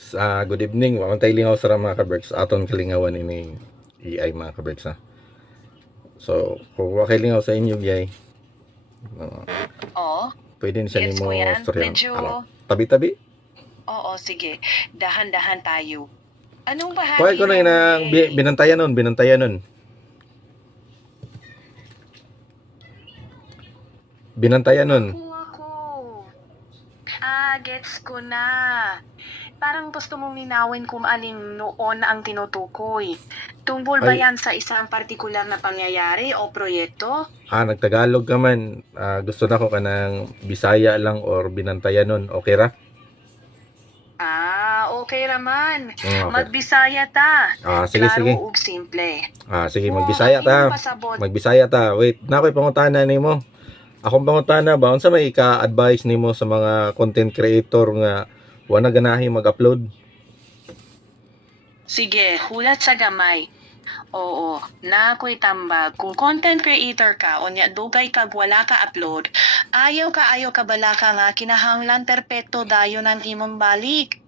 Good evening. Wamantay lingaw sa mga kaberks. Aton kalingawan ini AI mga kaberks ha. So, kung wakalingaw sa inyo yay, pwede siya Gets nimo ko yan. storyan. Medyo, Tabi-tabi. oo, sige. Dahan-dahan tayo. Anong bahagi Kuhay ko na ng inang binantayan nun. Ako. Gets ko na. Parang gusto mong linawin kung alin noon ang tinutukoy. Tungkol ba Ay. yan sa isang partikular na pangyayari o proyekto? Nagtagalog ka man. Gusto na ko ka ng Bisaya lang or binantayan nun. Okay ra? Okay raman. Okay. Magbisaya ta. Sige, Klaro sige. ug simple. Sige, magbisaya ta. Pasabot. Magbisaya ta. Wait, nakoy pangutana nimo. Akong pangutana ba unsa may ika-advise nimo sa mga content creator nga wa na ganahi mag-upload? Sige, hulat sa gamay. Oo, na ako'y tambag. Kung content creator ka, o niya dugay kag wala ka upload, ayaw ka bala ka nga kinahanglan perpekto dayon ang imong balik.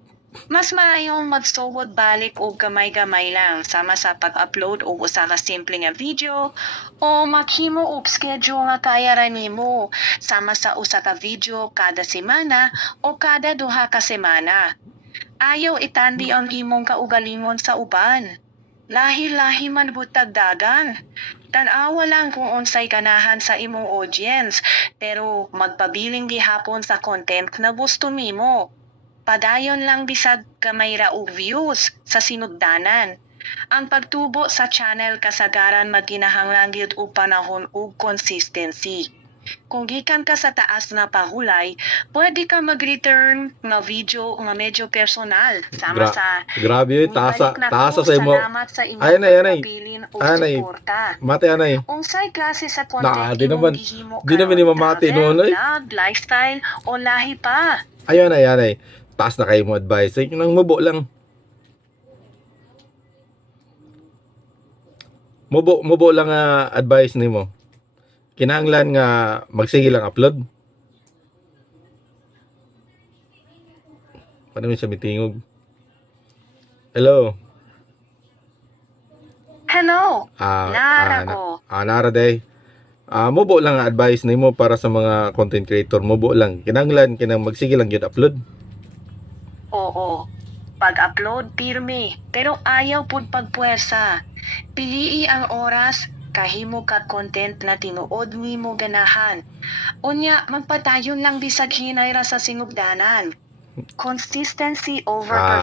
Mas maayong magsugod balik og gamay-gamay lang sama sa pag-upload og usa ka simple nga video o maghimo og schedule nga kaya ra nimo sama sa usa ka video kada semana o kada duha ka semana. Ayaw itandi ang imong kaugalingon sa uban. Lahi-lahi man butag dagan. Tan-awa lang kung unsay ganahan sa imong audience, pero magpabiling gihapon sa content na gusto nimo. Padayon lang bisag gamay ra og views sa sinugdanan. Ang pagtubo sa channel kasagaran magkinahanglan gyud og panahon ug consistency. Kung gikan ka sa taas na pahulay, pwede ka mag-return na video nga medyo personal sama sa Grabe, taasa sa imo. salamat sa inyong Anay. pagpabilin o Anay. suporta. Mate anay. Unsay klase sa content Di naman gihimo di naman ni mamati noon, oy. vlog, lifestyle o lahi pa? Anay. Taas na kayo mo advice. Ay, nang mubo lang. Mubo lang advice nimo. Kinahanglan nga magsige lang upload. Paano mo siya mitingog? Hello. Nara ko. Nara day. Mubo lang nga advice nimo para sa mga content creator. Mubo lang. Kinahanglan kinang magsige lang gyud upload. Oo. Pag-upload pirmi, pero ayaw pud pagpuwersa. Pilii ang oras, kahimo ka content na tinuod nimo ganahan. Unya, magpadayon lang bisag hinay ra sa sinugdanan. Consistency over